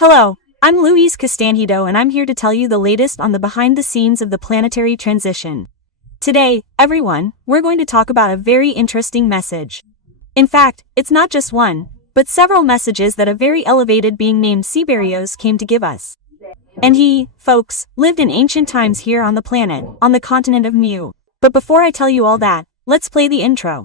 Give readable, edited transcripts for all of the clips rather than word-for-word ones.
Hello, I'm Louise Castanhedo and I'm here to tell you the latest on the behind the scenes of the planetary transition. Today, everyone, we're going to talk about a very interesting message. In fact, it's not just one, but several messages that a very elevated being named Siberios came to give us. And he, folks, lived in ancient times here on the planet, on the continent of Mu. But before I tell you all that, let's play the intro.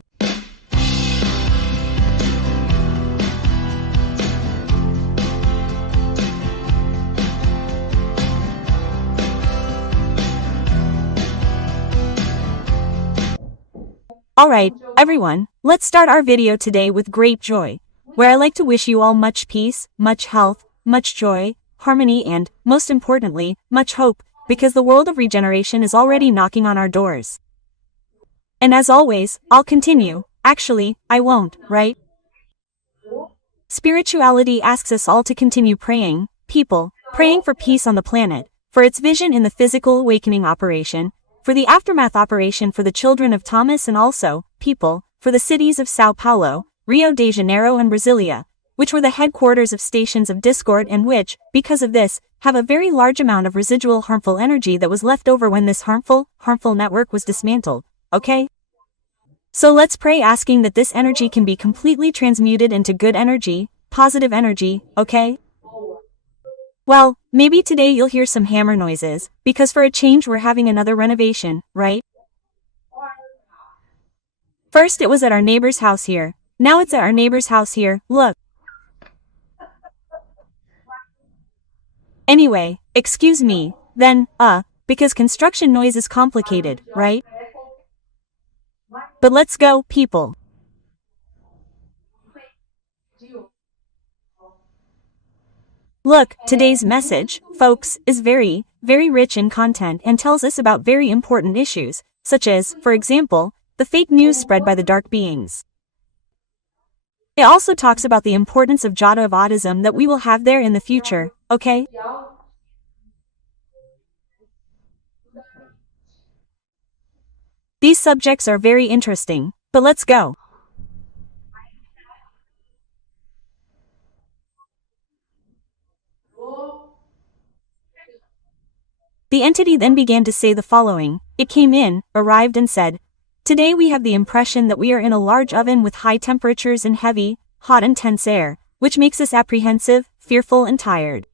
Alright, everyone, let's start our video today with great joy, where I like to wish you all much peace, much health, much joy, harmony and, most importantly, much hope, because the world of regeneration is already knocking on our doors. And as always, I'll continue, actually, I won't, right? Spirituality asks us all to continue praying, people, praying for peace on the planet, for its vision in the physical awakening operation, for the aftermath operation for the children of Thomas and also, people, for the cities of Sao Paulo, Rio de Janeiro and Brasilia, which were the headquarters of stations of discord and which, because of this, have a very large amount of residual harmful energy that was left over when this harmful network was dismantled, okay? So let's pray asking that this energy can be completely transmuted into good energy, positive energy, okay? Well, maybe today you'll hear some hammer noises, because for a change we're having another renovation, right? First it was at our neighbor's house here, now it's at our neighbor's house here, look. Anyway, excuse me, then, because construction noise is complicated, right? But let's go, people. Look, today's message, folks, is very, very rich in content and tells us about very important issues, such as, for example, the fake news spread by the dark beings. It also talks about the importance of jhana of autism that we will have there in the future, okay? These subjects are very interesting, but let's go. The entity then began to say the following. It came in, arrived and said, "Today we have the impression that we are in a large oven with high temperatures and heavy, hot and tense air, which makes us apprehensive, fearful and tired.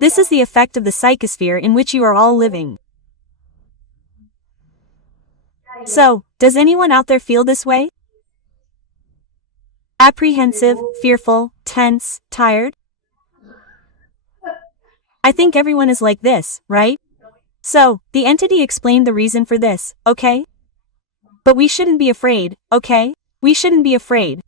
This is the effect of the psychosphere in which you are all living." So, does anyone out there feel this way? Apprehensive, fearful, tense, tired? I think everyone is like this, right? So, the entity explained the reason for this, okay? But we shouldn't be afraid, okay? We shouldn't be afraid.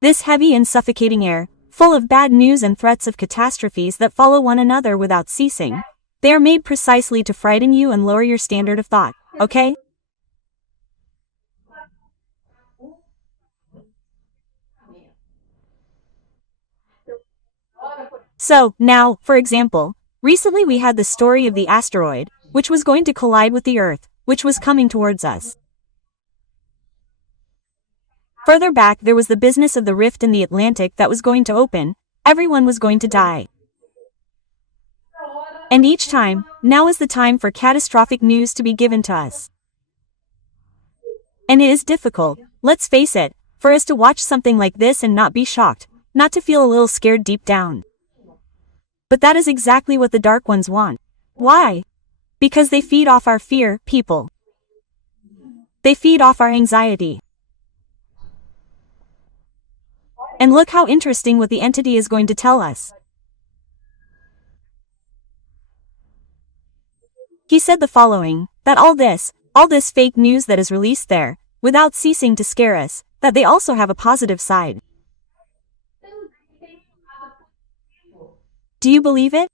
This heavy and suffocating air, full of bad news and threats of catastrophes that follow one another without ceasing, they are made precisely to frighten you and lower your standard of thought, okay? So, now, for example, recently we had the story of the asteroid, which was going to collide with the Earth, which was coming towards us. Further back there was the business of the rift in the Atlantic that was going to open, everyone was going to die. And each time, now is the time for catastrophic news to be given to us. And it is difficult, let's face it, for us to watch something like this and not be shocked, not to feel a little scared deep down. But that is exactly what the dark ones want. Why? Because they feed off our fear, people. They feed off our anxiety. And look how interesting what the entity is going to tell us. He said the following, that all this fake news that is released there, without ceasing to scare us, that they also have a positive side. Do you believe it?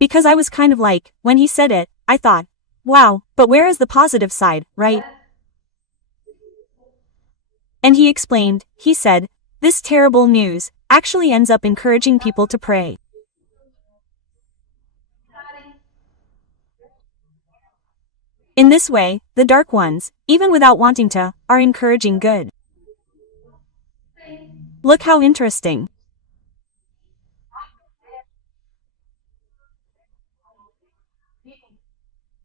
Because I was kind of like, when he said it, I thought, wow, but where is the positive side, right? And he explained, he said, this terrible news, actually ends up encouraging people to pray. In this way, the dark ones, even without wanting to, are encouraging good. Look how interesting.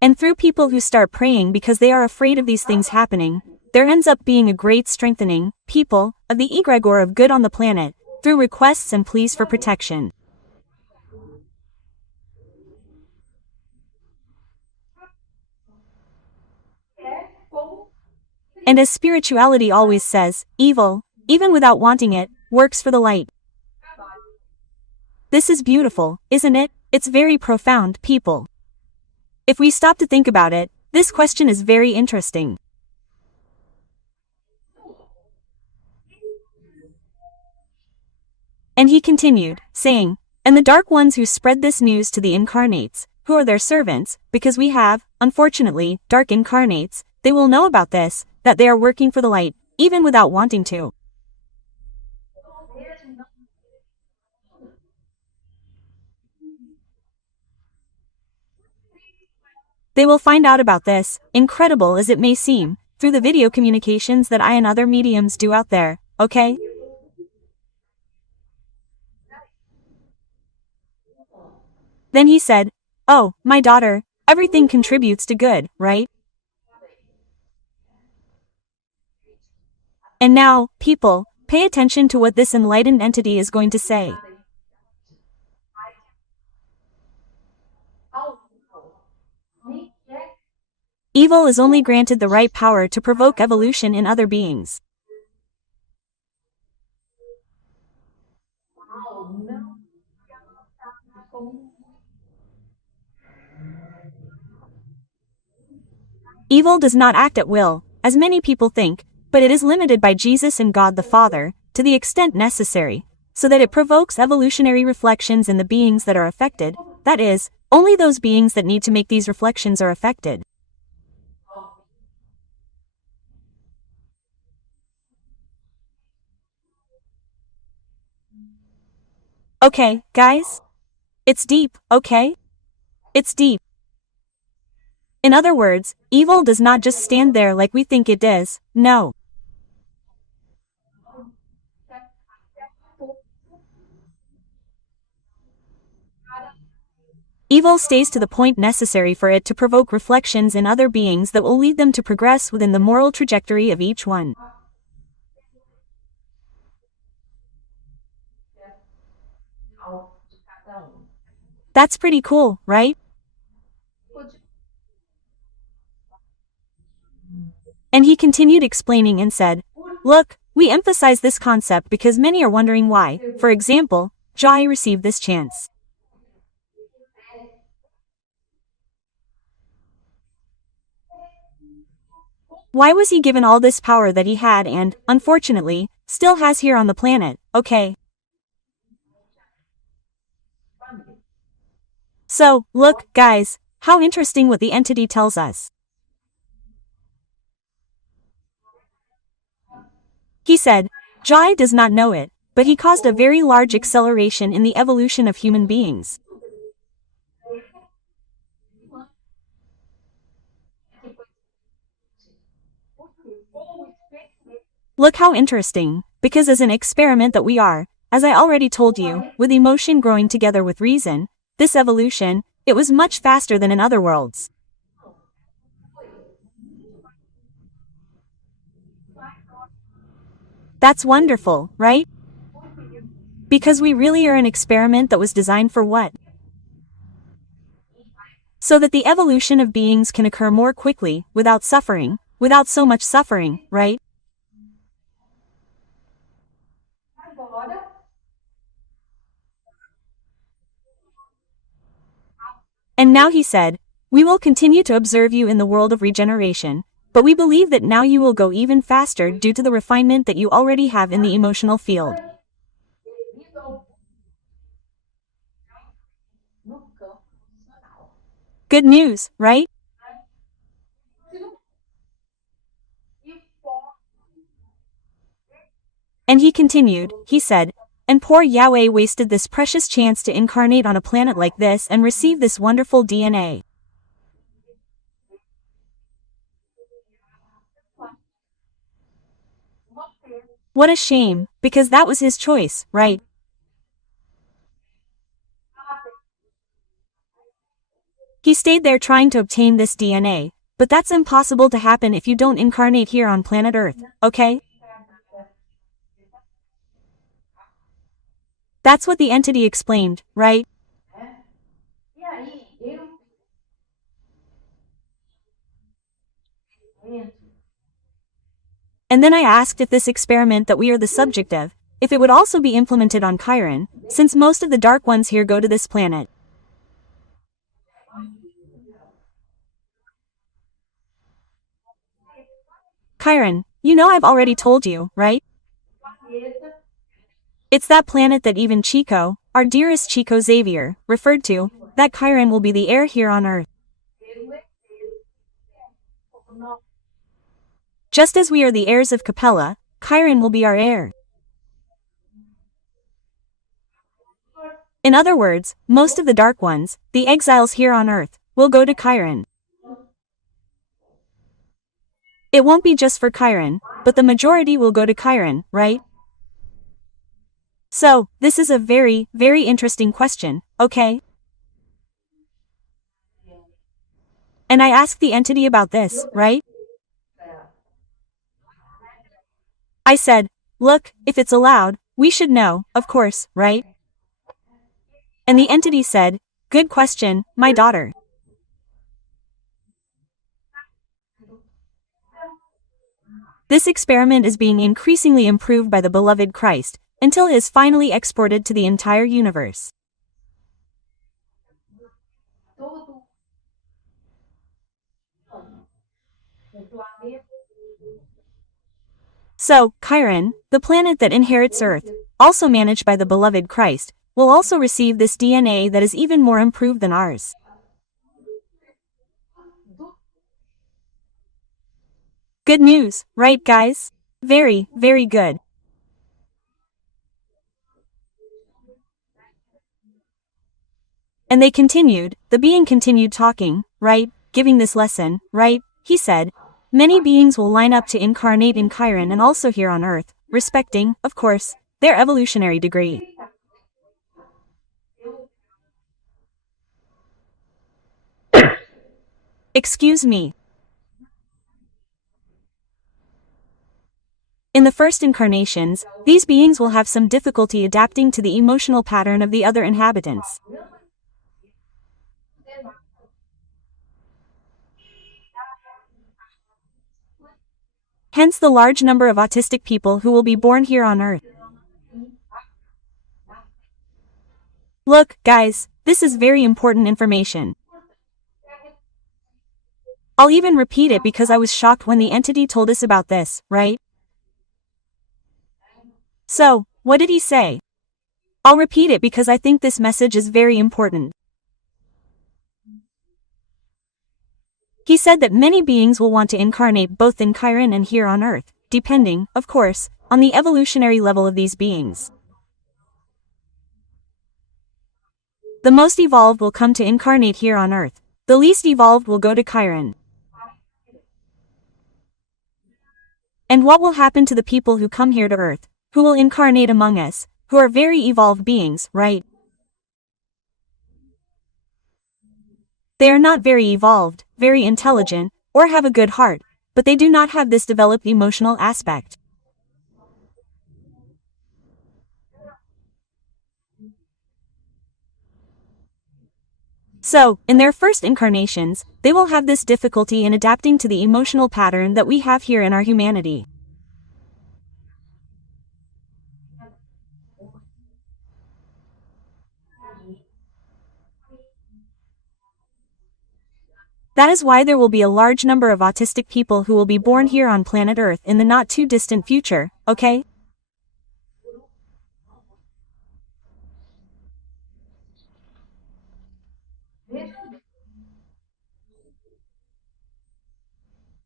And through people who start praying because they are afraid of these things happening, there ends up being a great strengthening, people, of the egregore of good on the planet, through requests and pleas for protection. And as spirituality always says, evil, even without wanting it, works for the light. This is beautiful, isn't it? It's very profound, people. If we stop to think about it, this question is very interesting. And he continued, saying, and the dark ones who spread this news to the incarnates, who are their servants, because we have, unfortunately, dark incarnates, they will know about this, that they are working for the light, even without wanting to. They will find out about this, incredible as it may seem, through the video communications that I and other mediums do out there, okay? Then he said, oh, my daughter, everything contributes to good, right? And now, people, pay attention to what this enlightened entity is going to say. Evil is only granted the right power to provoke evolution in other beings. Evil does not act at will, as many people think, but it is limited by Jesus and God the Father, to the extent necessary, so that it provokes evolutionary reflections in the beings that are affected, that is, only those beings that need to make these reflections are affected. Okay, guys? It's deep, okay? It's deep. In other words, evil does not just stand there like we think it does, no. Evil stays to the point necessary for it to provoke reflections in other beings that will lead them to progress within the moral trajectory of each one. That's pretty cool, right? And he continued explaining and said, look, we emphasize this concept because many are wondering why, for example, Jai received this chance. Why was he given all this power that he had and, unfortunately, still has here on the planet, okay? So, look, guys, how interesting what the entity tells us. He said, Jai does not know it, but he caused a very large acceleration in the evolution of human beings. Look how interesting, because as an experiment that we are, as I already told you, with emotion growing together with reason, this evolution, it was much faster than in other worlds. That's wonderful, right? Because we really are an experiment that was designed for what? So that the evolution of beings can occur more quickly, without suffering, without so much suffering, right? And now he said, we will continue to observe you in the world of regeneration, but we believe that now you will go even faster due to the refinement that you already have in the emotional field. Good news, right? And he continued, he said, And poor Yahweh wasted this precious chance to incarnate on a planet like this and receive this wonderful DNA. What a shame, because that was his choice, right? He stayed there trying to obtain this DNA, but that's impossible to happen if you don't incarnate here on planet Earth, okay? That's what the entity explained, right? And then I asked if this experiment that we are the subject of, if it would also be implemented on Chiron, since most of the dark ones here go to this planet. Chiron, you know I've already told you, right? It's that planet that even Chico, our dearest Chico Xavier, referred to, that Chiron will be the heir here on Earth. Just as we are the heirs of Capella, Chiron will be our heir. In other words, most of the dark ones, the exiles here on Earth, will go to Chiron. It won't be just for Chiron, but the majority will go to Chiron, right? So, this is a very, very interesting question, okay? And I asked the entity about this, right? I said, look, if it's allowed, we should know, of course, right? And the entity said, good question, my daughter. This experiment is being increasingly improved by the beloved Christ, until it is finally exported to the entire universe. So, Chiron, the planet that inherits Earth, also managed by the beloved Christ, will also receive this DNA that is even more improved than ours. Good news, right guys? Very, very good. And they continued, the being continued talking, right, giving this lesson, right, he said, many beings will line up to incarnate in Chiron and also here on Earth, respecting, of course, their evolutionary degree. Excuse me. In the first incarnations, these beings will have some difficulty adapting to the emotional pattern of the other inhabitants. Hence the large number of autistic people who will be born here on Earth. Look, guys, this is very important information. I'll even repeat it because I was shocked when the entity told us about this, right? So, what did he say? I'll repeat it because I think this message is very important. He said that many beings will want to incarnate both in Chiron and here on Earth, depending, of course, on the evolutionary level of these beings. The most evolved will come to incarnate here on Earth. The least evolved will go to Chiron. And what will happen to the people who come here to Earth, who will incarnate among us, who are very evolved beings, right? They are not very evolved, very intelligent, or have a good heart, but they do not have this developed emotional aspect. So, in their first incarnations, they will have this difficulty in adapting to the emotional pattern that we have here in our humanity. That is why there will be a large number of autistic people who will be born here on planet Earth in the not too distant future, okay?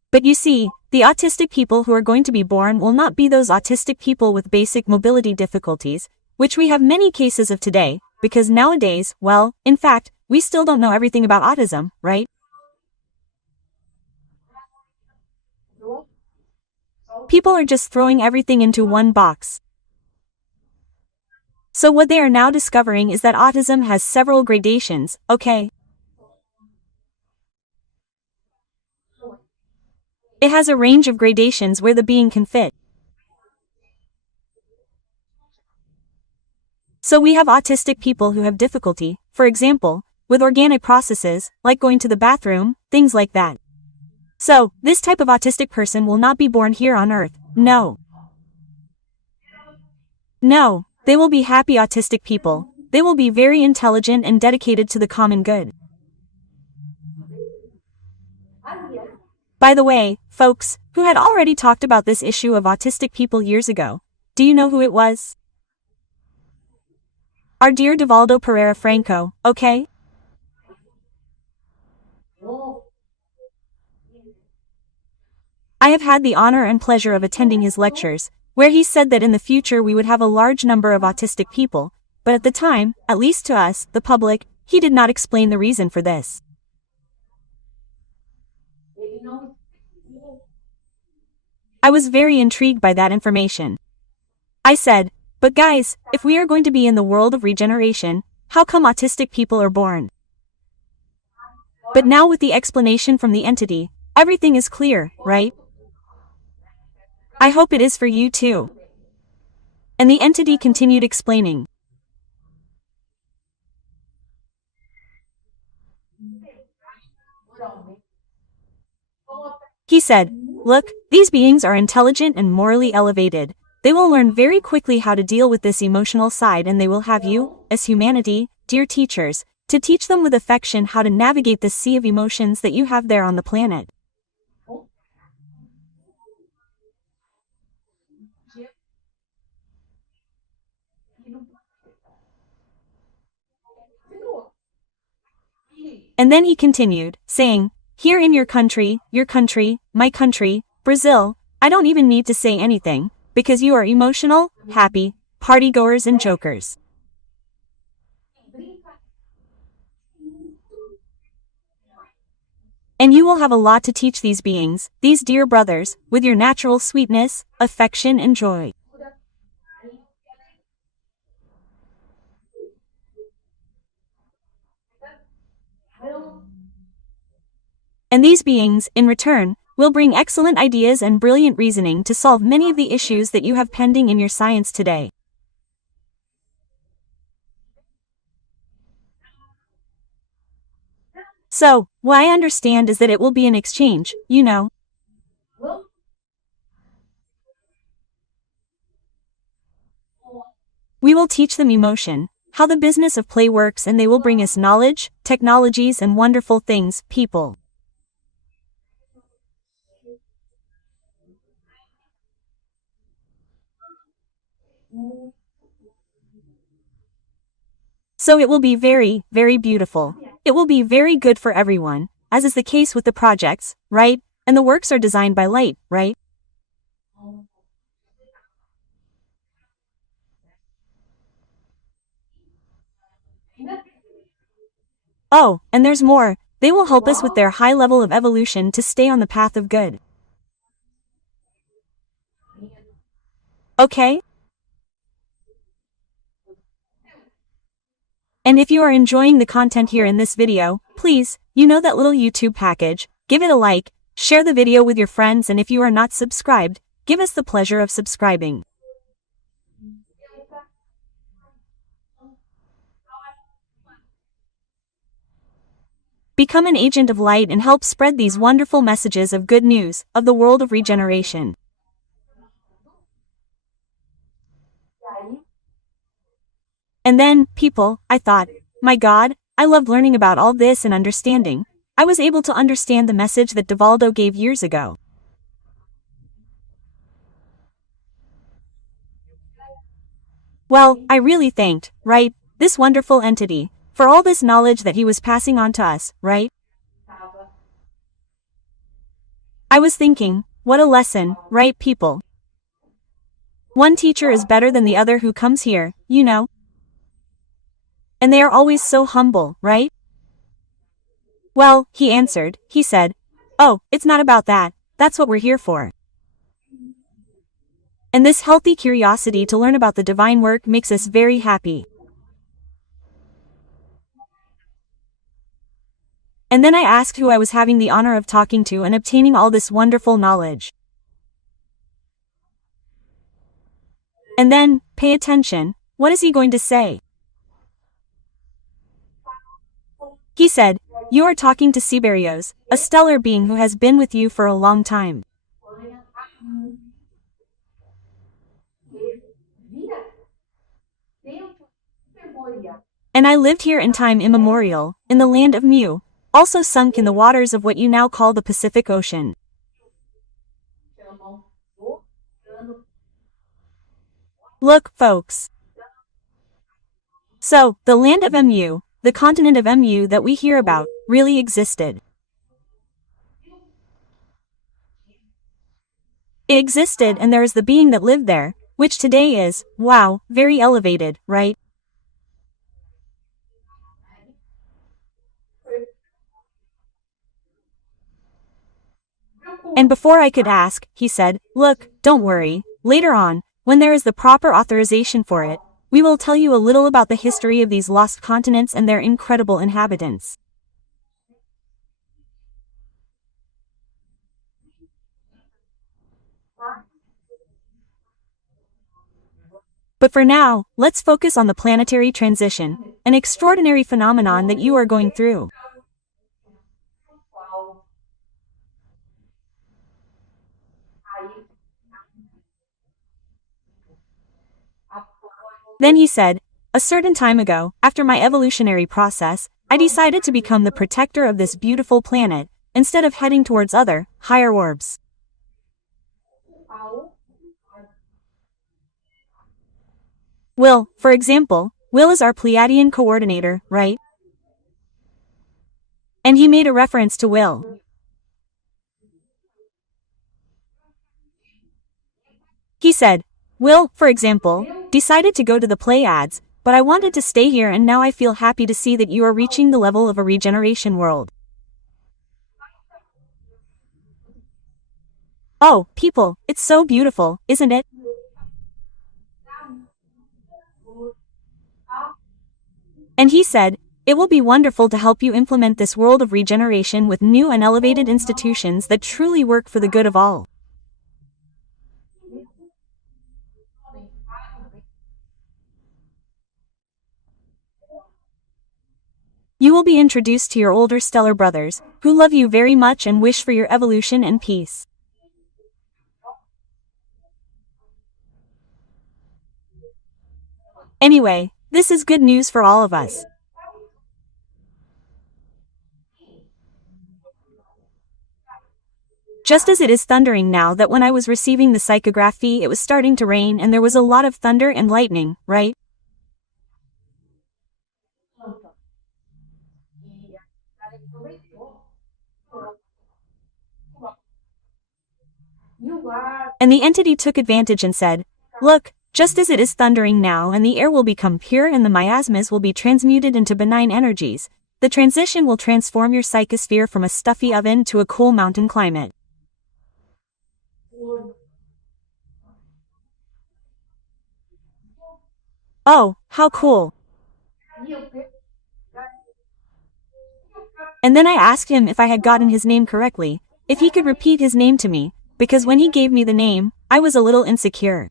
But you see, the autistic people who are going to be born will not be those autistic people with basic mobility difficulties, which we have many cases of today, because nowadays, well, in fact, we still don't know everything about autism, right? People are just throwing everything into one box. So what they are now discovering is that autism has several gradations, okay? It has a range of gradations where the being can fit. So we have autistic people who have difficulty, for example, with organic processes, like going to the bathroom, things like that. So, this type of autistic person will not be born here on Earth, no. No, they will be happy autistic people. They will be very intelligent and dedicated to the common good. By the way, folks, who had already talked about this issue of autistic people years ago, do you know who it was? Our dear Divaldo Pereira Franco, okay? I have had the honor and pleasure of attending his lectures, where he said that in the future we would have a large number of autistic people, but at the time, at least to us, the public, he did not explain the reason for this. I was very intrigued by that information. I said, but guys, if we are going to be in the world of regeneration, how come autistic people are born? But now with the explanation from the entity, everything is clear, right? I hope it is for you too. And the entity continued explaining. He said, look, these beings are intelligent and morally elevated. They will learn very quickly how to deal with this emotional side, and they will have you, as humanity, dear teachers, to teach them with affection how to navigate the sea of emotions that you have there on the planet. And then he continued, saying, here in your country, my country, Brazil, I don't even need to say anything, because you are emotional, happy, partygoers and jokers. And you will have a lot to teach these beings, these dear brothers, with your natural sweetness, affection and joy. And these beings, in return, will bring excellent ideas and brilliant reasoning to solve many of the issues that you have pending in your science today. So, what I understand is that it will be an exchange, you know. We will teach them emotion, how the business of play works, and they will bring us knowledge, technologies and wonderful things, people. So it will be very, very beautiful. It will be very good for everyone, as is the case with the projects, right? And the works are designed by light, right? Oh, and there's more. They will help us with their high level of evolution to stay on the path of good. Okay? And if you are enjoying the content here in this video, please, you know that little YouTube package, give it a like, share the video with your friends, and if you are not subscribed, give us the pleasure of subscribing. Become an agent of light and help spread these wonderful messages of good news, of the world of regeneration. And then, people, I thought, my God, I loved learning about all this and understanding. I was able to understand the message that Divaldo gave years ago. Well, I really thanked, right, this wonderful entity, for all this knowledge that he was passing on to us, right? I was thinking, what a lesson, right, people? One teacher is better than the other who comes here, you know. And they are always so humble, right? Well, he answered, he said, "Oh, it's not about that, that's what we're here for." And this healthy curiosity to learn about the divine work makes us very happy. And then I asked who I was having the honor of talking to and obtaining all this wonderful knowledge. And then, pay attention, what is he going to say? He said, "You are talking to Siberios, a stellar being who has been with you for a long time. And I lived here in time immemorial, in the land of Mu, also sunk in the waters of what you now call the Pacific Ocean." Look, folks. So, the land of Mu, the continent of Mu that we hear about, really existed. It existed, and there is the being that lived there, which today is, wow, very elevated, right? And before I could ask, he said, "Look, don't worry, later on, when there is the proper authorization for it, we will tell you a little about the history of these lost continents and their incredible inhabitants." But for now, let's focus on the planetary transition, an extraordinary phenomenon that you are going through. Then he said, "A certain time ago, after my evolutionary process, I decided to become the protector of this beautiful planet, instead of heading towards other, higher orbs. Will, for example, Will is our Pleiadian coordinator, right?" And he made a reference to Will. He said, "Will, for example, decided to go to the Pleiades, but I wanted to stay here and now I feel happy to see that you are reaching the level of a regeneration world. Oh, people, it's so beautiful, isn't it?" And he said, "It will be wonderful to help you implement this world of regeneration with new and elevated institutions that truly work for the good of all. You will be introduced to your older stellar brothers, who love you very much and wish for your evolution and peace. Anyway, this is good news for all of us. Just as it is thundering now that when I was receiving the psychography it was starting to rain and there was a lot of thunder and lightning, right? And the entity took advantage and said, "Look, just as it is thundering now and the air will become pure and the miasmas will be transmuted into benign energies, the transition will transform your psychosphere from a stuffy oven to a cool mountain climate." Oh, how cool. And then I asked him if I had gotten his name correctly, if he could repeat his name to me, because when he gave me the name, I was a little insecure.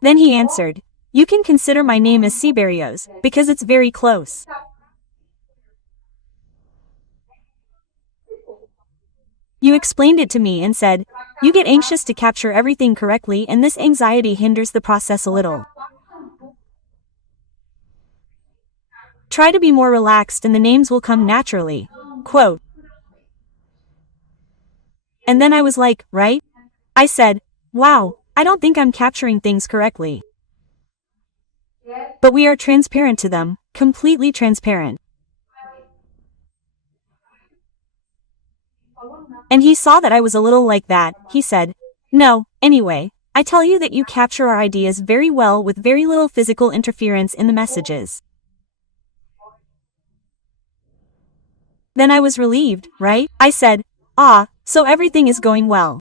Then he answered, "You can consider my name as Siberios, because it's very close." You explained it to me and said, "You get anxious to capture everything correctly and this anxiety hinders the process a little. Try to be more relaxed and the names will come naturally." Quote. And then I was like, right? I said, "Wow, I don't think I'm capturing things correctly." But we are transparent to them, completely transparent. And he saw that I was a little like that. He said, "No, anyway, I tell you that you capture our ideas very well with very little physical interference in the messages." Then I was relieved, right? I said, "Ah, so everything is going well."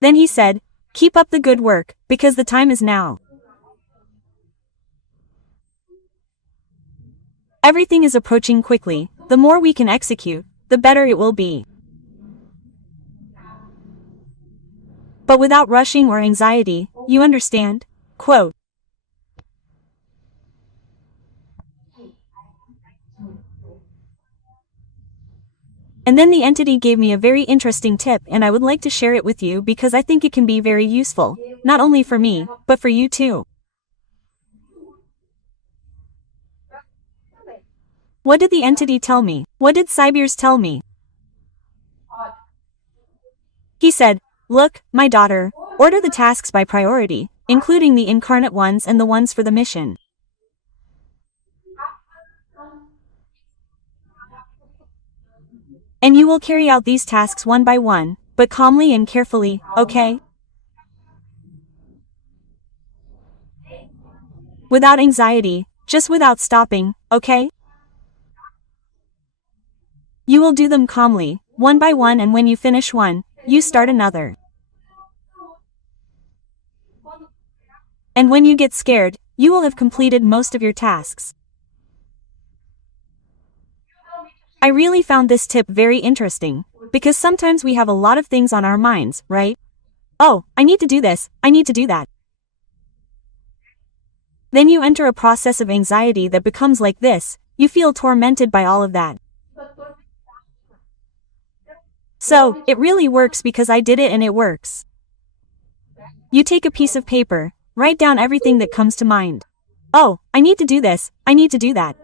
Then he said, "Keep up the good work, because the time is now. Everything is approaching quickly. The more we can execute, the better it will be. But without rushing or anxiety, you understand?" Quote. And then the entity gave me a very interesting tip, and I would like to share it with you because I think it can be very useful, not only for me, but for you too. What did the entity tell me? What did Cybears tell me? He said, "Look, my daughter, order the tasks by priority, including the incarnate ones and the ones for the mission. And you will carry out these tasks one by one, but calmly and carefully, okay? Without anxiety, just without stopping, okay? You will do them calmly, one by one, and when you finish one, you start another. And when you get scared, you will have completed most of your tasks." I really found this tip very interesting, because sometimes we have a lot of things on our minds, right? Oh, I need to do this, I need to do that. Then you enter a process of anxiety that becomes like this, you feel tormented by all of that. So, it really works because I did it and it works. You take a piece of paper, write down everything that comes to mind. Oh, I need to do this, I need to do that.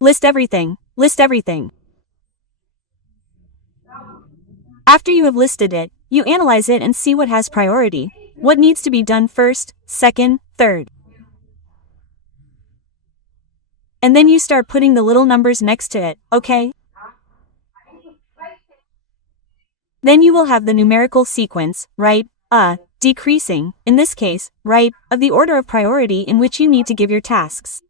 List everything, list everything. After you have listed it, you analyze it and see what has priority, what needs to be done first, second, third. And then you start putting the little numbers next to it, okay? Then you will have the numerical sequence, right? Decreasing, in this case, right, of the order of priority in which you need to give your tasks.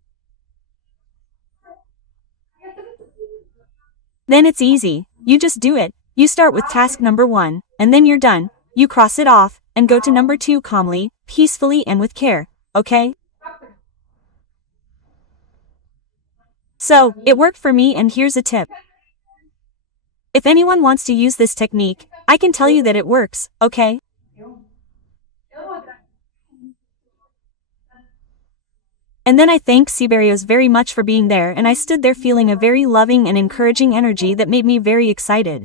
Then it's easy, you just do it. You start with task number 1, and then you're done, you cross it off, and go to number 2 calmly, peacefully and with care, okay? So, it worked for me, and here's a tip. If anyone wants to use this technique, I can tell you that it works, okay? And then I thanked Zacarias very much for being there, and I stood there feeling a very loving and encouraging energy that made me very excited.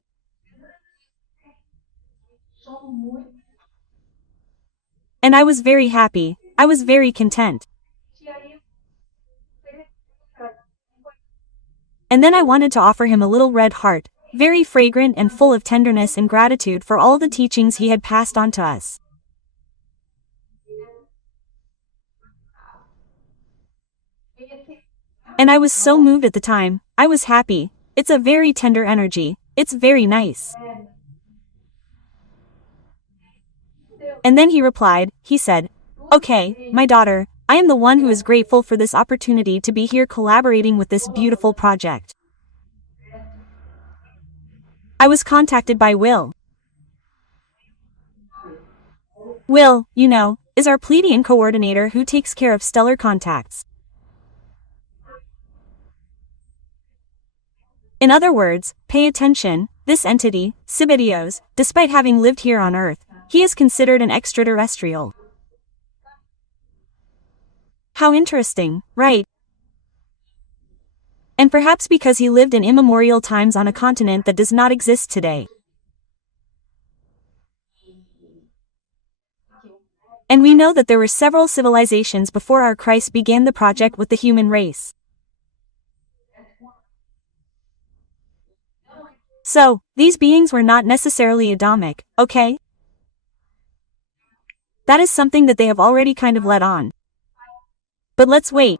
And I was very happy, I was very content. And then I wanted to offer him a little red heart, very fragrant and full of tenderness and gratitude for all the teachings he had passed on to us. And I was so moved at the time, I was happy, it's a very tender energy, it's very nice. And then he replied, he said, "Okay, my daughter, I am the one who is grateful for this opportunity to be here collaborating with this beautiful project. I was contacted by Will. Will, you know, is our Pleiadian coordinator who takes care of stellar contacts. In other words, pay attention, this entity, Zacarias, despite having lived here on Earth, he is considered an extraterrestrial. How interesting, right? And perhaps because he lived in immemorial times on a continent that does not exist today. And we know that there were several civilizations before our Christ began the project with the human race. So, these beings were not necessarily Adamic, okay? That is something that they have already kind of let on. But let's wait.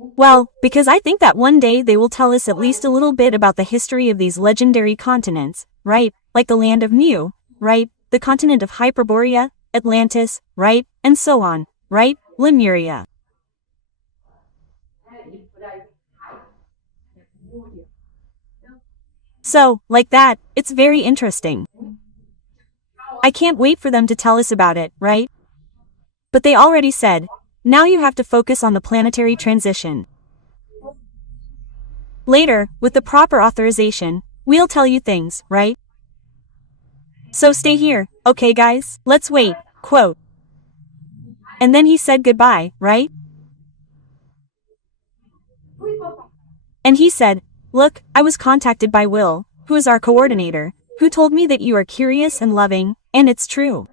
Well, because I think that one day they will tell us at least a little bit about the history of these legendary continents, right? Like the land of Mu, right? The continent of Hyperborea, Atlantis, right? And so on, right? Lemuria. So, like that, it's very interesting. I can't wait for them to tell us about it, right? But they already said, now you have to focus on the planetary transition. Later, with the proper authorization, we'll tell you things, right? So stay here, okay guys? Let's wait, quote. And then he said goodbye, right? And he said, look, I was contacted by Will, who is our coordinator, who told me that you are curious and loving, and it's true.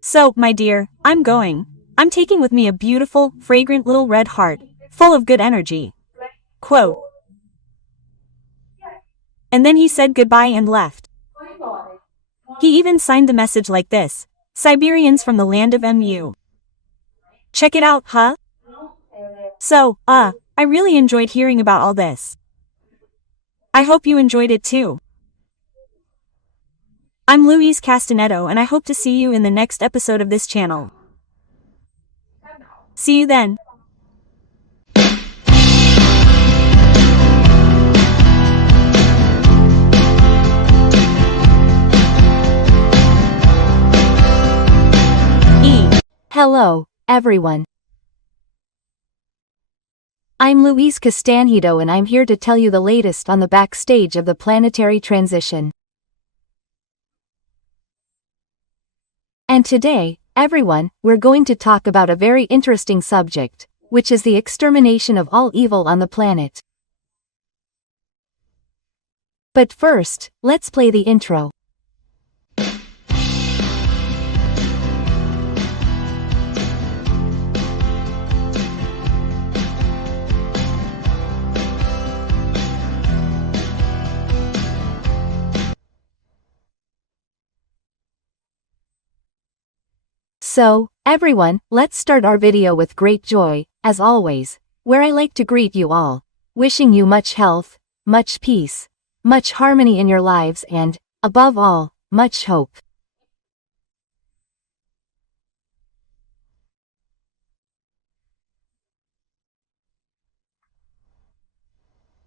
So, my dear, I'm going. I'm taking with me a beautiful, fragrant little red heart, full of good energy. Quote. And then he said goodbye and left. He even signed the message like this: Siberians from the land of Mu. Check it out, huh? So, I really enjoyed hearing about all this. I hope you enjoyed it too. I'm Louise Castanhedo and I hope to see you in the next episode of this channel. See you then. Hello, everyone. I'm Louise Castanhedo and I'm here to tell you the latest on the backstage of the planetary transition. And today, everyone, we're going to talk about a very interesting subject, which is the extermination of all evil on the planet. But first, let's play the intro. So, everyone, let's start our video with great joy, as always, where I like to greet you all, wishing you much health, much peace, much harmony in your lives and, above all, much hope.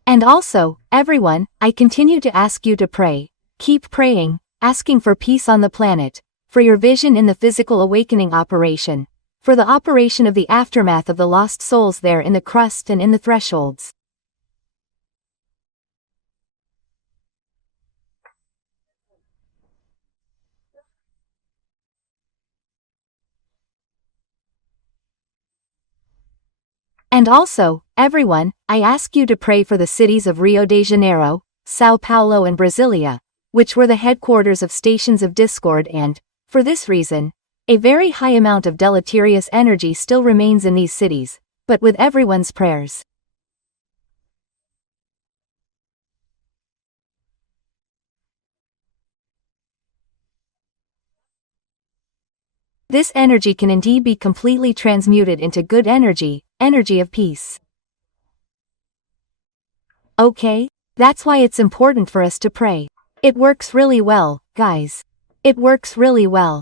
And also, everyone, I continue to ask you to pray, keep praying, asking for peace on the planet, for your vision in the physical awakening operation, for the operation of the aftermath of the lost souls there in the crust and in the thresholds. And also, everyone, I ask you to pray for the cities of Rio de Janeiro, Sao Paulo and Brasilia, which were the headquarters of stations of discord and, for this reason, a very high amount of deleterious energy still remains in these cities, but with everyone's prayers. This energy can indeed be completely transmuted into good energy, energy of peace. Okay? That's why it's important for us to pray. It works really well, guys. It works really well.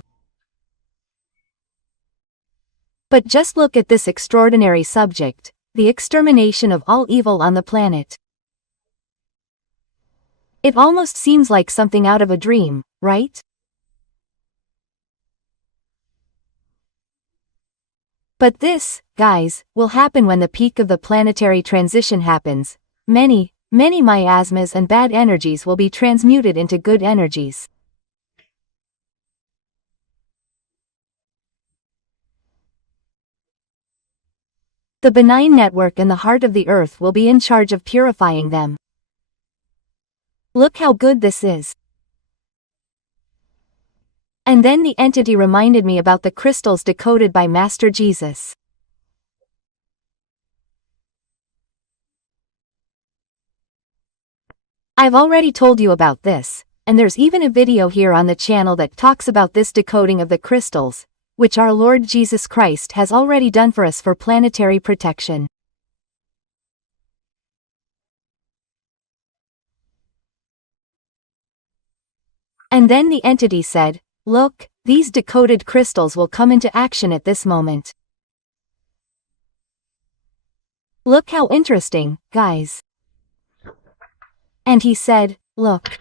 But just look at this extraordinary subject, the extermination of all evil on the planet. It almost seems like something out of a dream, right? But this, guys, will happen when the peak of the planetary transition happens. Many miasmas and bad energies will be transmuted into good energies. The benign network in the heart of the earth will be in charge of purifying them. Look how good this is. And then the entity reminded me about the crystals decoded by Master Jesus. I've already told you about this, and there's even a video here on the channel that talks about this decoding of the crystals, which our Lord Jesus Christ has already done for us for planetary protection. And then the entity said, "Look, these decoded crystals will come into action at this moment. Look how interesting, guys." And he said, "Look.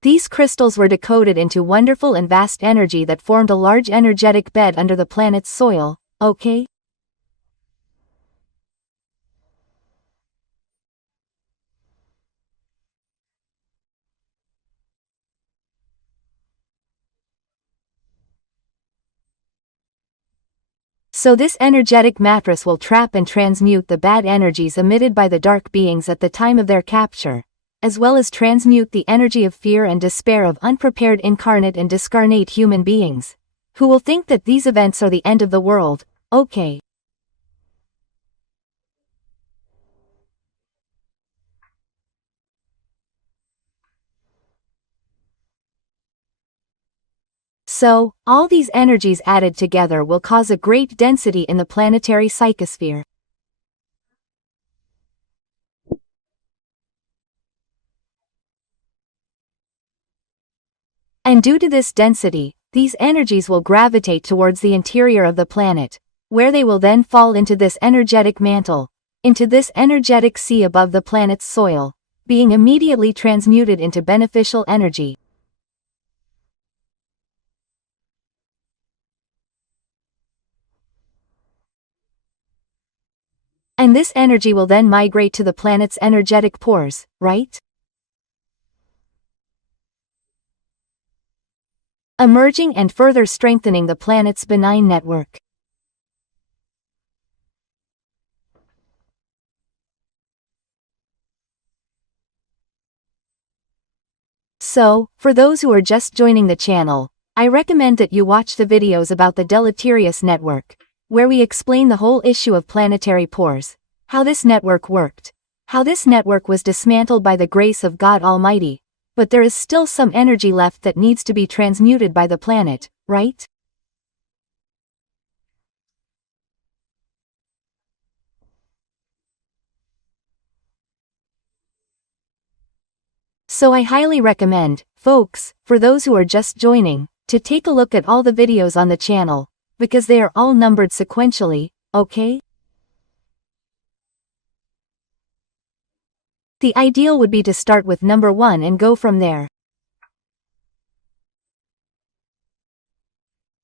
These crystals were decoded into wonderful and vast energy that formed a large energetic bed under the planet's soil, okay? So this energetic mattress will trap and transmute the bad energies emitted by the dark beings at the time of their capture, as well as transmute the energy of fear and despair of unprepared incarnate and discarnate human beings, who will think that these events are the end of the world, okay? So, all these energies added together will cause a great density in the planetary psychosphere. And due to this density, these energies will gravitate towards the interior of the planet, where they will then fall into this energetic mantle, into this energetic sea above the planet's soil, being immediately transmuted into beneficial energy. And this energy will then migrate to the planet's energetic pores, right? Emerging and further strengthening the planet's benign network. So, for those who are just joining the channel, I recommend that you watch the videos about the deleterious network, where we explain the whole issue of planetary pores, how this network worked, how this network was dismantled by the grace of God Almighty, but there is still some energy left that needs to be transmuted by the planet, right? So I highly recommend, folks, for those who are just joining, to take a look at all the videos on the channel, because they are all numbered sequentially, okay? The ideal would be to start with number 1 and go from there.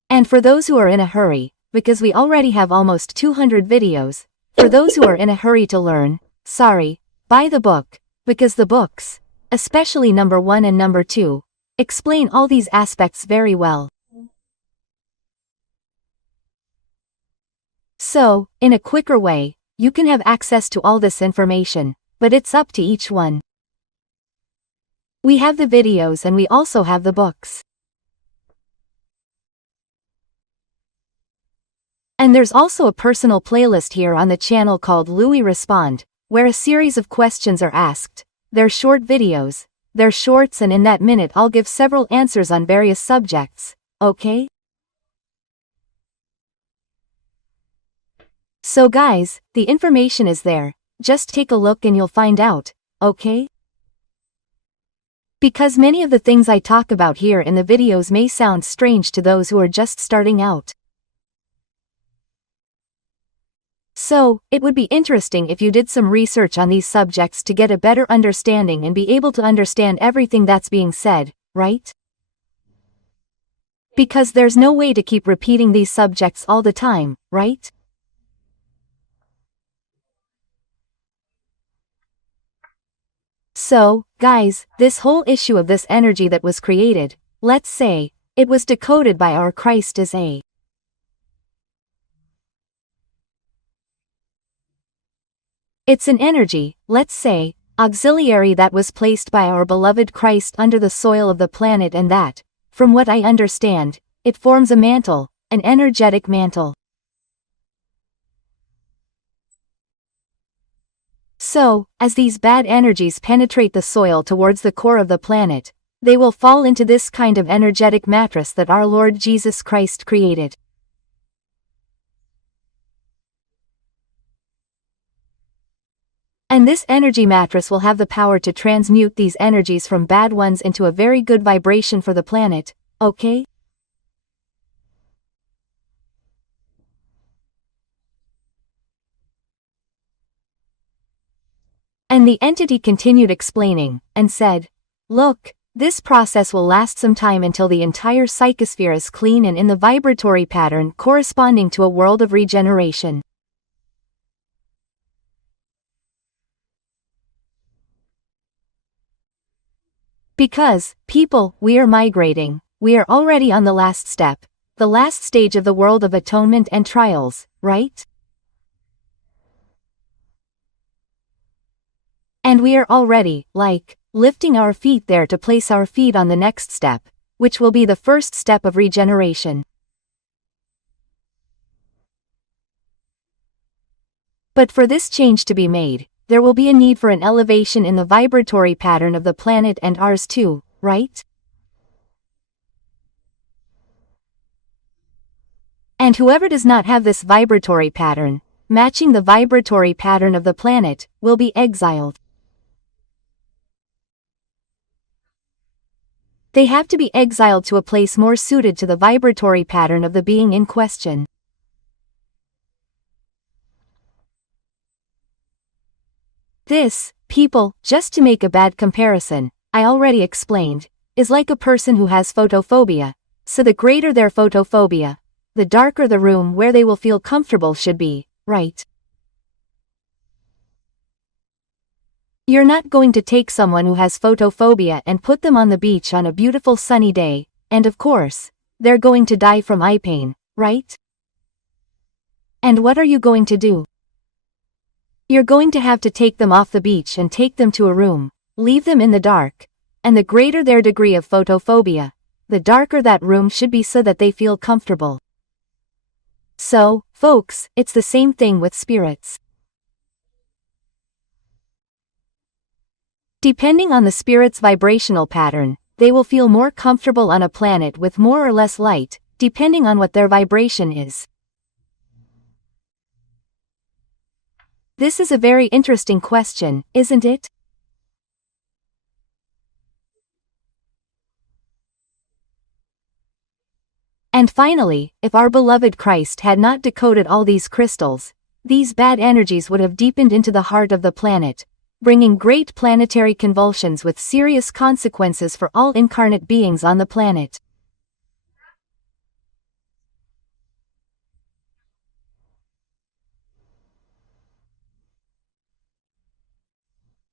And for those who are in a hurry, because we already have almost 200 videos, for those who are in a hurry to learn, sorry, buy the book, because the books, especially number 1 and number 2, explain all these aspects very well. So, in a quicker way, you can have access to all this information, but it's up to each one. We have the videos and we also have the books. And there's also a personal playlist here on the channel called Louie Respond, where a series of questions are asked. They're short videos, they're shorts, and in that minute I'll give several answers on various subjects, okay? So guys, the information is there, just take a look and you'll find out, okay? Because many of the things I talk about here in the videos may sound strange to those who are just starting out. So, it would be interesting if you did some research on these subjects to get a better understanding and be able to understand everything that's being said, right? Because there's no way to keep repeating these subjects all the time, right? So, guys, this whole issue of this energy that was created, let's say, it was decoded by our Christ as a It's an energy, let's say, auxiliary that was placed by our beloved Christ under the soil of the planet, and that, from what I understand, it forms a mantle, an energetic mantle. So, as these bad energies penetrate the soil towards the core of the planet, they will fall into this kind of energetic mattress that our Lord Jesus Christ created. And this energy mattress will have the power to transmute these energies from bad ones into a very good vibration for the planet, okay? And the entity continued explaining, and said, "Look, this process will last some time until the entire psychosphere is clean and in the vibratory pattern corresponding to a world of regeneration. Because, people, we are migrating, we are already on the last step, the last stage of the world of atonement and trials, right? And we are already, lifting our feet there to place our feet on the next step, which will be the first step of regeneration. But for this change to be made, there will be a need for an elevation in the vibratory pattern of the planet and ours too, right? And whoever does not have this vibratory pattern, matching the vibratory pattern of the planet, will be exiled. They have to be exiled to a place more suited to the vibratory pattern of the being in question. This, people, just to make a bad comparison, I already explained, is like a person who has photophobia, so the greater their photophobia, the darker the room where they will feel comfortable should be, right? You're not going to take someone who has photophobia and put them on the beach on a beautiful sunny day, and of course, they're going to die from eye pain, right? And what are you going to do? You're going to have to take them off the beach and take them to a room, leave them in the dark, and the greater their degree of photophobia, the darker that room should be so that they feel comfortable. So, folks, it's the same thing with spirits. Depending on the spirit's vibrational pattern, they will feel more comfortable on a planet with more or less light, depending on what their vibration is. This is a very interesting question, isn't it? And finally, if our beloved Christ had not decoded all these crystals, these bad energies would have deepened into the heart of the planet, bringing great planetary convulsions with serious consequences for all incarnate beings on the planet.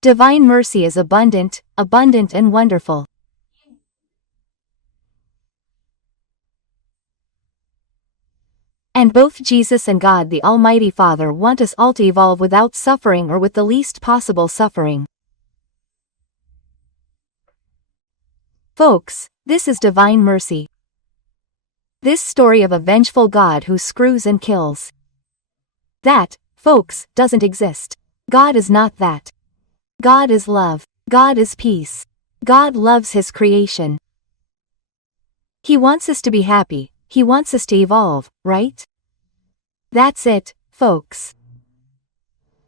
Divine mercy is abundant, abundant and wonderful. And both Jesus and God the Almighty Father want us all to evolve without suffering or with the least possible suffering. Folks, this is divine mercy. This story of a vengeful God who screws and kills. That, folks, doesn't exist. God is not that. God is love. God is peace. God loves His creation. He wants us to be happy. He wants us to evolve, right? That's it, folks.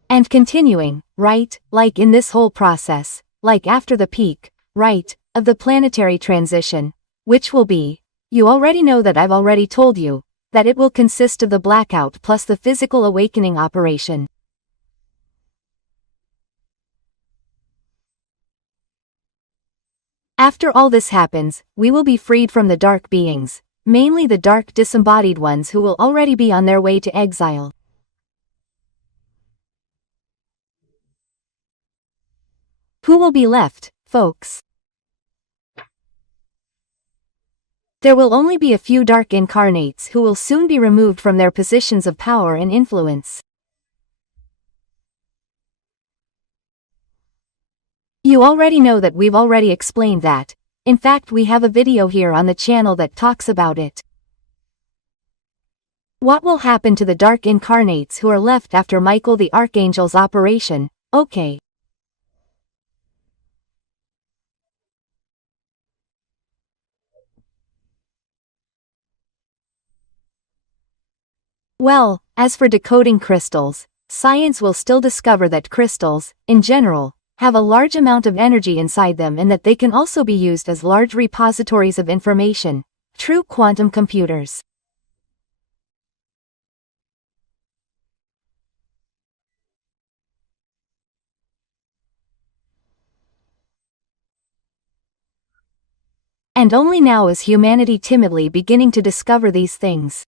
And continuing, right, like in this whole process, like after the peak, right, of the planetary transition, which will be, you already know that I've already told you, that it will consist of the blackout plus the physical awakening operation. After all this happens, we will be freed from the dark beings, mainly the dark disembodied ones who will already be on their way to exile. Who will be left, folks? There will only be a few dark incarnates who will soon be removed from their positions of power and influence. You already know that we've already explained that. In fact, we have a video here on the channel that talks about it. What will happen to the dark incarnates who are left after Michael the Archangel's operation, Okay. Well, as for decoding crystals, science will still discover that crystals, in general, have a large amount of energy inside them and that they can also be used as large repositories of information, true quantum computers. And only now is humanity timidly beginning to discover these things.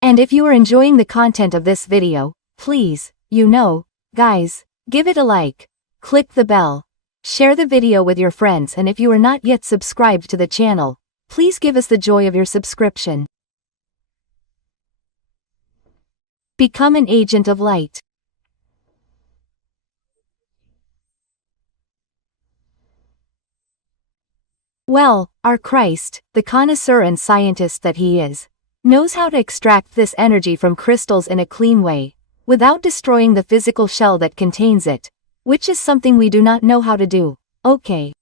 And if you are enjoying the content of this video, please, guys, give it a like, click the bell, share the video with your friends, and if you are not yet subscribed to the channel, please give us the joy of your subscription. Become an agent of light. Well, our Christ, the connoisseur and scientist that he is, knows how to extract this energy from crystals in a clean way, without destroying the physical shell that contains it, which is something we do not know how to do, okay?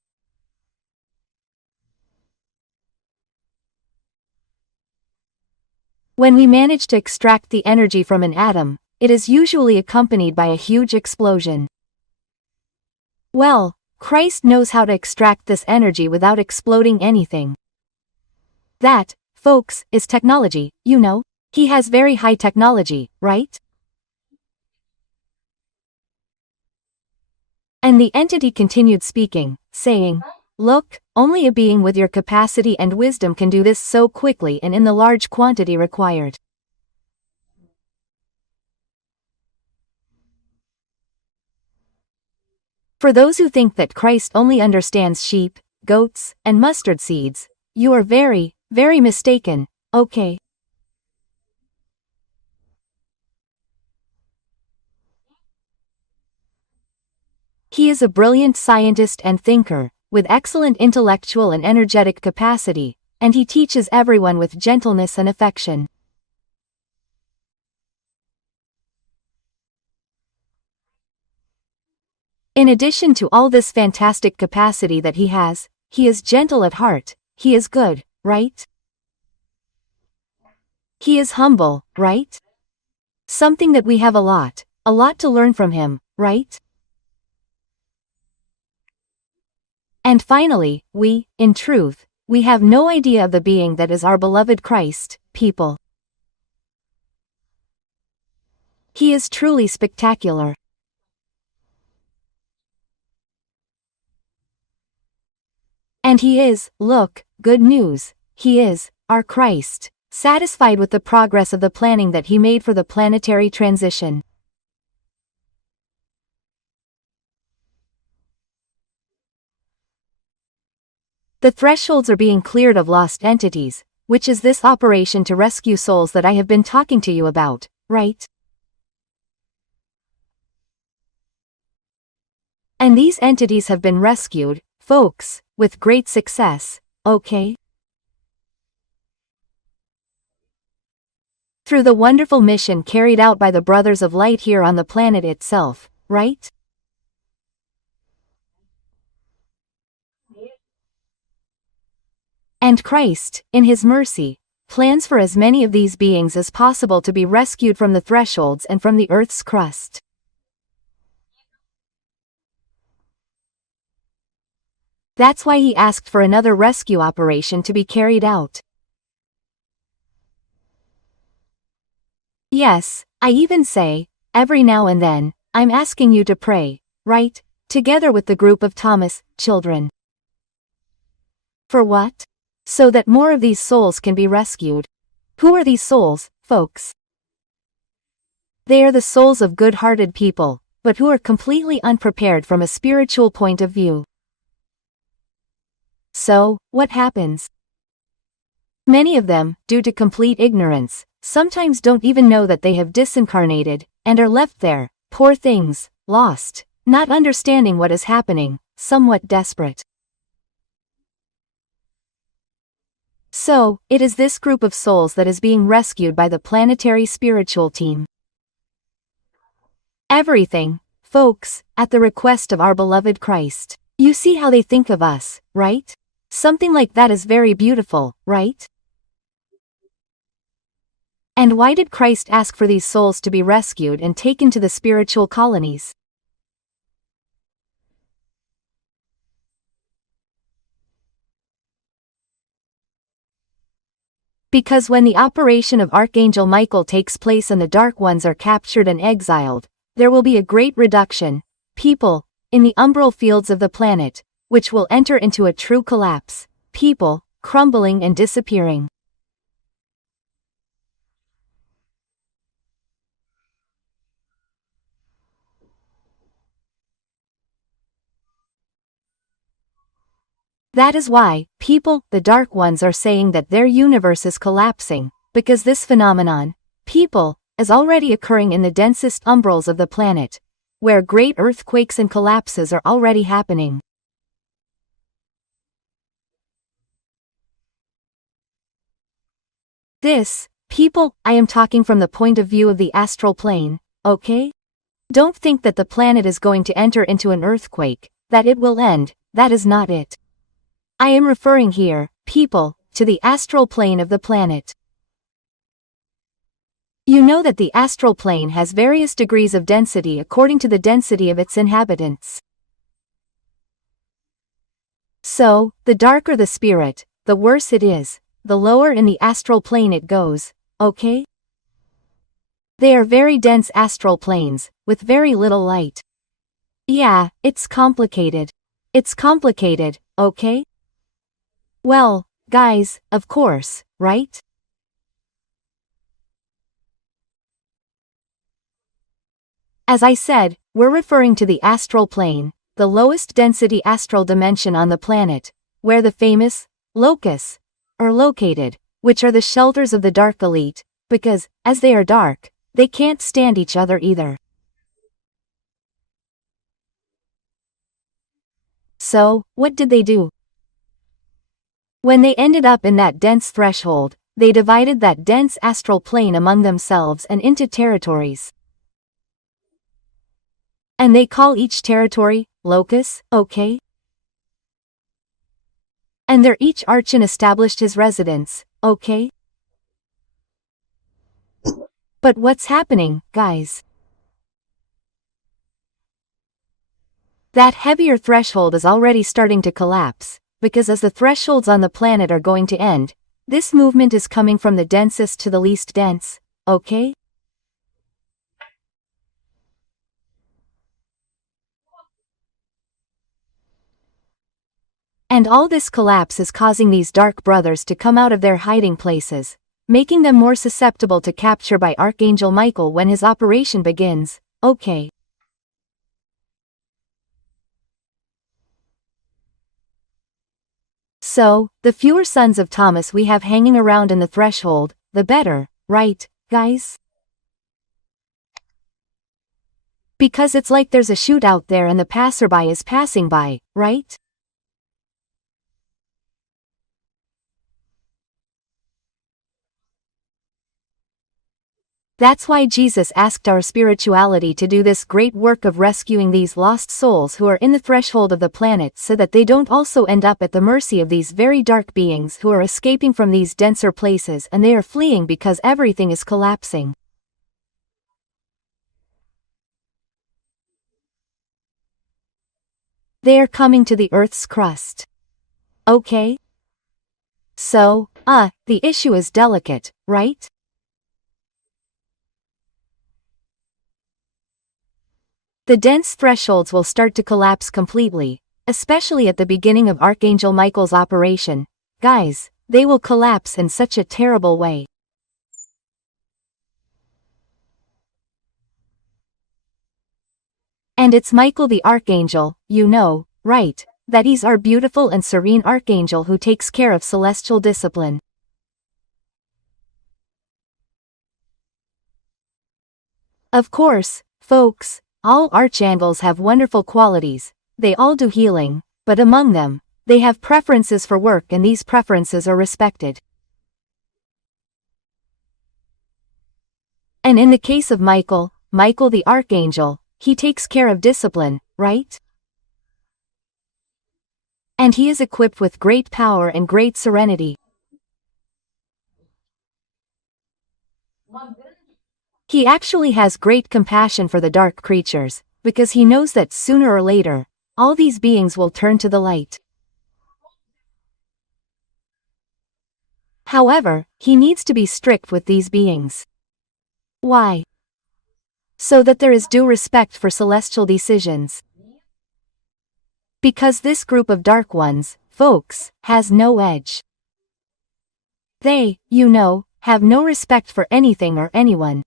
When we manage to extract the energy from an atom, it is usually accompanied by a huge explosion. Well, Christ knows how to extract this energy without exploding anything. That, folks, is technology, He has very high technology, right? And the entity continued speaking, saying, "Look, only a being with your capacity and wisdom can do this so quickly and in the large quantity required." For those who think that Christ only understands sheep, goats, and mustard seeds, you are very, very mistaken, okay? He is a brilliant scientist and thinker, with excellent intellectual and energetic capacity, and he teaches everyone with gentleness and affection. In addition to all this fantastic capacity that he is gentle at heart, he is good, right? He is humble, right? Something that we have a lot to learn from him, right? And finally, in truth, we have no idea of the being that is our beloved Christ, people. He is truly spectacular. And he is, look, good news, he is, our Christ, satisfied with the progress of the planning that he made for the planetary transition. The thresholds are being cleared of lost entities, which is this operation to rescue souls that I have been talking to you about, right? And these entities have been rescued, folks, with great success, okay? Through the wonderful mission carried out by the Brothers of Light here on the planet itself, right? And Christ, in his mercy, plans for as many of these beings as possible to be rescued from the thresholds and from the earth's crust. That's why he asked for another rescue operation to be carried out. Yes, I even say, every now and then, I'm asking you to pray, right, together with the group of Thomas, children. For what? So that more of these souls can be rescued. Who are these souls, folks? They are the souls of good-hearted people, but who are completely unprepared from a spiritual point of view. So, what happens? Many of them, due to complete ignorance, sometimes don't even know that they have disincarnated, and are left there, poor things, lost, not understanding what is happening, somewhat desperate. So, it is this group of souls that is being rescued by the planetary spiritual team. Everything, folks, at the request of our beloved Christ. You see how they think of us, right? Something like that is very beautiful, right? And why did Christ ask for these souls to be rescued and taken to the spiritual colonies? Because when the operation of Archangel Michael takes place and the Dark Ones are captured and exiled, there will be a great reduction, people, in the umbral fields of the planet, which will enter into a true collapse, people, crumbling and disappearing. That is why, people, the Dark Ones are saying that their universe is collapsing, because this phenomenon, people, is already occurring in the densest umbrals of the planet, where great earthquakes and collapses are already happening. This, people, I am talking from the point of view of the astral plane, okay? Don't think that the planet is going to enter into an earthquake, that it will end, that is not it. I am referring here, people, to the astral plane of the planet. You know that the astral plane has various degrees of density according to the density of its inhabitants. So, the darker the spirit, the worse it is, the lower in the astral plane it goes, okay? They are very dense astral planes, with very little light. Yeah, it's complicated. It's complicated, okay? Well, guys, of course, right? As I said, we're referring to the astral plane, the lowest density astral dimension on the planet, where the famous locusts are located, which are the shelters of the dark elite, because, as they are dark, they can't stand each other either. So, what did they do? When they ended up in that dense threshold, they divided that dense astral plane among themselves and into territories. And they call each territory, locus, okay? And there each archon established his residence, okay? But what's happening, guys? That heavier threshold is already starting to collapse, because as the thresholds on the planet are going to end, this movement is coming from the densest to the least dense, okay? And all this collapse is causing these dark brothers to come out of their hiding places, making them more susceptible to capture by Archangel Michael when his operation begins, okay? So, the fewer sons of Thomas we have hanging around in the threshold, the better, right, guys? Because it's like there's a chute out there and the passerby is passing by, right? That's why Jesus asked our spirituality to do this great work of rescuing these lost souls who are in the threshold of the planet so that they don't also end up at the mercy of these very dark beings who are escaping from these denser places and they are fleeing because everything is collapsing. They are coming to the Earth's crust. Okay? So, the issue is delicate, right? The dense thresholds will start to collapse completely, especially at the beginning of Archangel Michael's operation. Guys, they will collapse in such a terrible way. And it's Michael the Archangel, you know, right, that he's our beautiful and serene Archangel who takes care of celestial discipline. Of course, folks, all archangels have wonderful qualities, they all do healing, but among them, they have preferences for work and these preferences are respected. And in the case of Michael the archangel, he takes care of discipline, right? And he is equipped with great power and great serenity. He actually has great compassion for the dark creatures, because he knows that sooner or later, all these beings will turn to the light. However, he needs to be strict with these beings. Why? So that there is due respect for celestial decisions. Because this group of dark ones, folks, has no edge. They, have no respect for anything or anyone.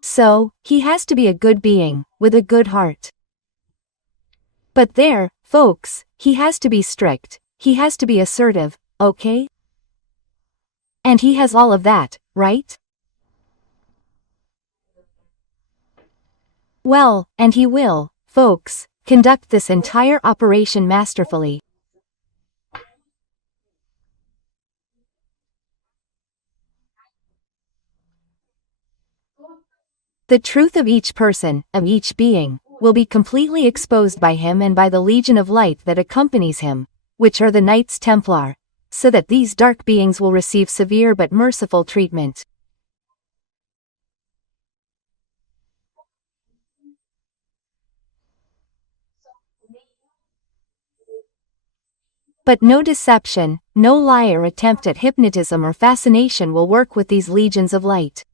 So, he has to be a good being, with a good heart. But there, folks, he has to be strict, he has to be assertive, okay? And he has all of that, right? Well, and he will, folks, conduct this entire operation masterfully. The truth of each person, of each being, will be completely exposed by him and by the legion of light that accompanies him, which are the Knights Templar, so that these dark beings will receive severe but merciful treatment. But no deception, no lie or attempt at hypnotism or fascination will work with these legions of light.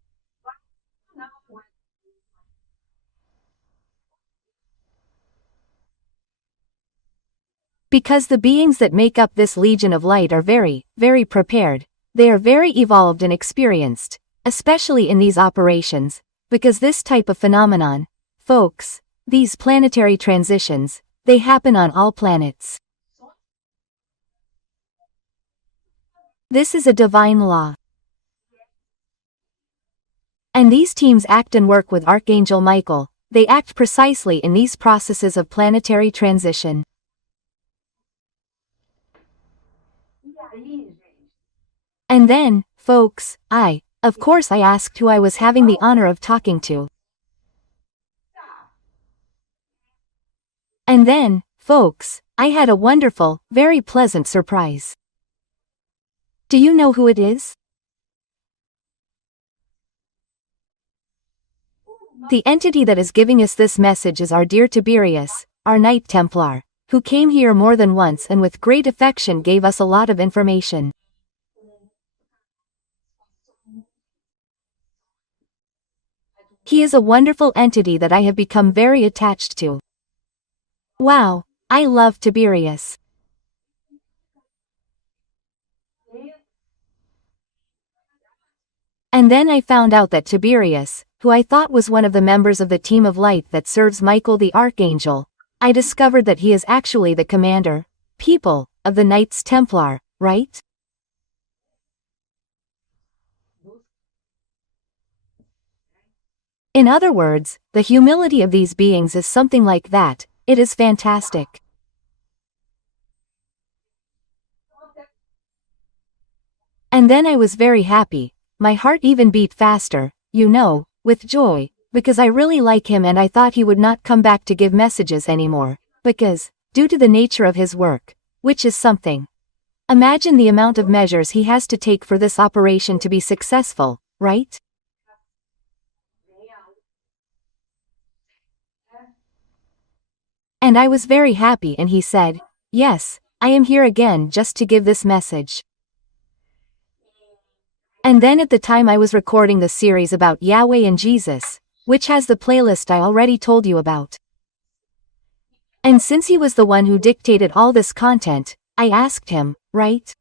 Because the beings that make up this legion of light are very, very prepared, they are very evolved and experienced, especially in these operations, because this type of phenomenon, folks, these planetary transitions, they happen on all planets. This is a divine law. And these teams act and work with Archangel Michael, they act precisely in these processes of planetary transition. And then, folks, of course I asked who I was having the honor of talking to. And then, folks, I had a wonderful, very pleasant surprise. Do you know who it is? The entity that is giving us this message is our dear Tiberius, our Knight Templar, who came here more than once and with great affection gave us a lot of information. He is a wonderful entity that I have become very attached to. Wow, I love Tiberius. And then I found out that Tiberius, who I thought was one of the members of the team of light that serves Michael the Archangel, I discovered that he is actually the commander, of the Knights Templar, right? In other words, the humility of these beings is something like that, it is fantastic. And then I was very happy, my heart even beat faster, with joy, because I really like him and I thought he would not come back to give messages anymore, because, due to the nature of his work, which is something. Imagine the amount of measures he has to take for this operation to be successful, right? And I was very happy and he said, yes, I am here again just to give this message. And then at the time I was recording the series about Yahweh and Jesus, which has the playlist I already told you about. And since he was the one who dictated all this content, I asked him, right?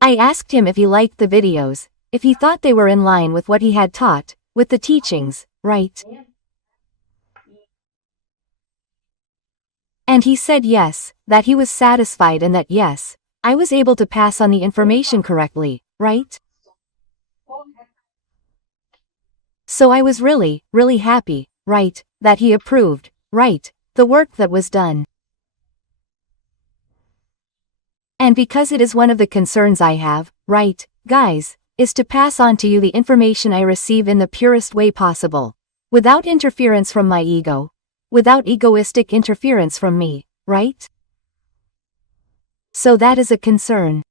I asked him if he liked the videos, if he thought they were in line with what he had taught, with the teachings, right? And he said yes, that he was satisfied and that yes, I was able to pass on the information correctly, right? So I was really, really happy, right, that he approved, right, the work that was done. And because it is one of the concerns I have, right, guys, is to pass on to you the information I receive in the purest way possible, without interference from my ego, without egoistic interference from me, right? So that is a concern.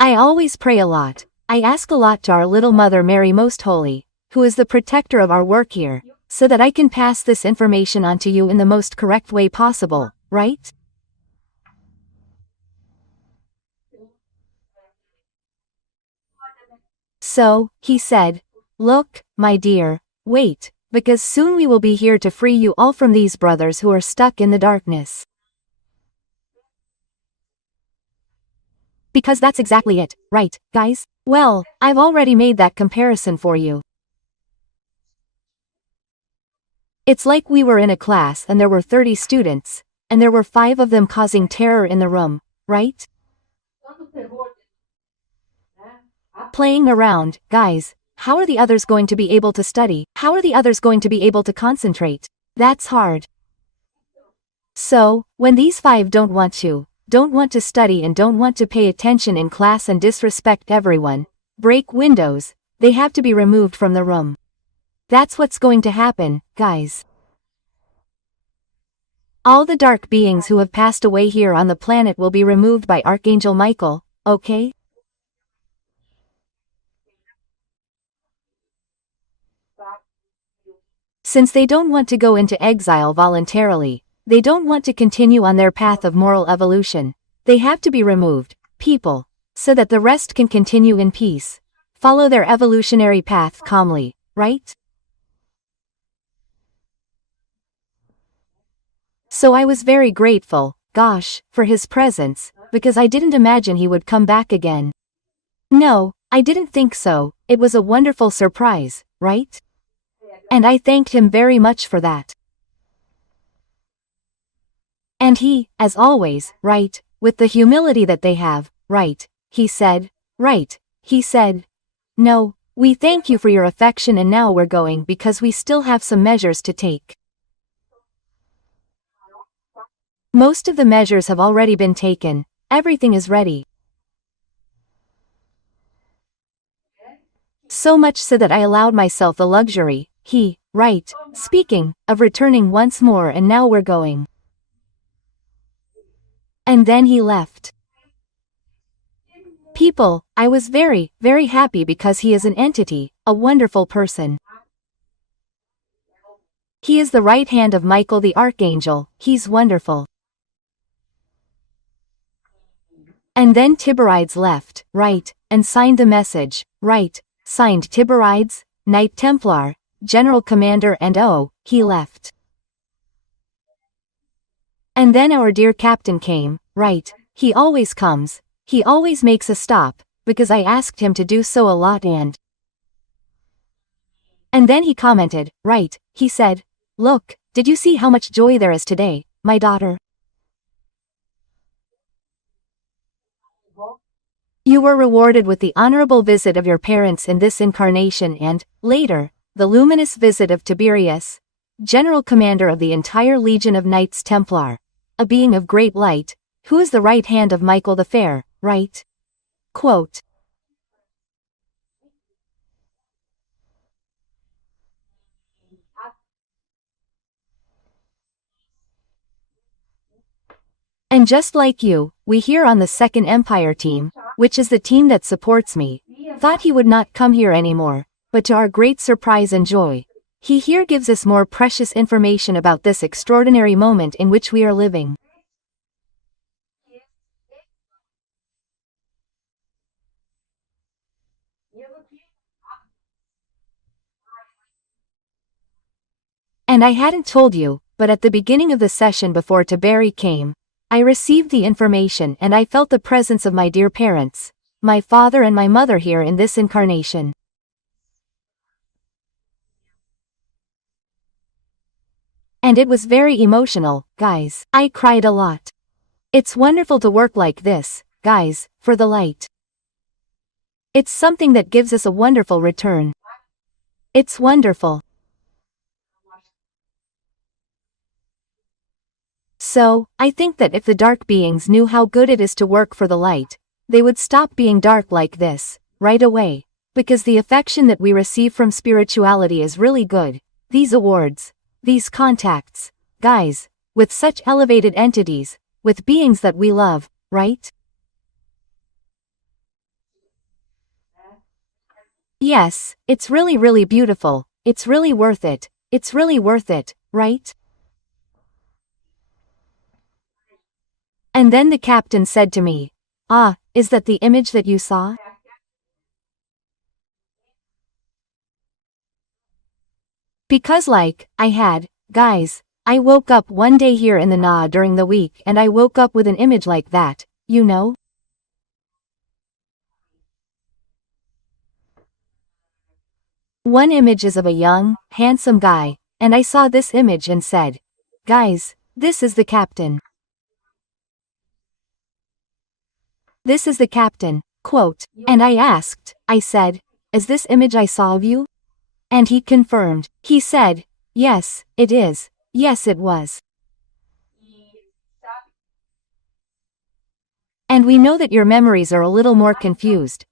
I always pray a lot. I ask a lot to our little Mother Mary Most Holy, who is the protector of our work here, so that I can pass this information on to you in the most correct way possible, right? So, he said, look, my dear, wait, because soon we will be here to free you all from these brothers who are stuck in the darkness. Because that's exactly it, right, guys? Well, I've already made that comparison for you. It's like we were in a class and there were 30 students, and there were 5 of them causing terror in the room, right? Playing around, guys, how are the others going to be able to study? How are the others going to be able to concentrate? That's hard. So, when these 5 don't want to study and don't want to pay attention in class and disrespect everyone, break windows, they have to be removed from the room. That's what's going to happen, guys. All the dark beings who have passed away here on the planet will be removed by Archangel Michael, okay? Since they don't want to go into exile voluntarily, they don't want to continue on their path of moral evolution, they have to be removed, people, so that the rest can continue in peace, follow their evolutionary path calmly, right? So I was very grateful, gosh, for his presence, because I didn't imagine he would come back again. No, I didn't think so, it was a wonderful surprise, right? And I thanked him very much for that. And he, as always, right, with the humility that they have, right, he said, no, we thank you for your affection and now we're going because we still have some measures to take. Most of the measures have already been taken, everything is ready. So much so that I allowed myself the luxury, speaking, of returning once more and now we're going. And then he left. People, I was very, very happy because he is an entity, a wonderful person. He is the right hand of Michael the Archangel, he's wonderful. And then Tiberides left, right, and signed the message, right, signed Tiberides, Knight Templar, General Commander and he left. And then our dear captain came, right, he always comes, he always makes a stop, because I asked him to do so a lot and then he commented, right, he said, look, did you see how much joy there is today, my daughter? You were rewarded with the honorable visit of your parents in this incarnation and, later, the luminous visit of Tiberius, General Commander of the entire Legion of Knights Templar, a being of great light, who is the right hand of Michael the Fair, right? Quote. And just like you, we here on the Second Empire team, which is the team that supports me, thought he would not come here anymore, but to our great surprise and joy, he here gives us more precious information about this extraordinary moment in which we are living. And I hadn't told you, but at the beginning of the session before Tiberi came, I received the information and I felt the presence of my dear parents, my father and my mother here in this incarnation. And it was very emotional, guys. I cried a lot. It's wonderful to work like this, guys, for the light. It's something that gives us a wonderful return. It's wonderful. So, I think that if the dark beings knew how good it is to work for the light, they would stop being dark like this, right away. Because the affection that we receive from spirituality is really good. These awards, these contacts, guys, with such elevated entities, with beings that we love, right? Yes, it's really really beautiful, it's really worth it, right? And then the captain said to me, "Ah, is that the image that you saw?" Because guys, I woke up one day here in the Na during the week and I woke up with an image like that, you know? One image is of a young, handsome guy, and I saw this image and said, "Guys, this is the captain. This is the captain," quote, and I said, "Is this image I saw of you?" And he confirmed, he said, "Yes, it is, yes it was." And we know that your memories are a little more confused,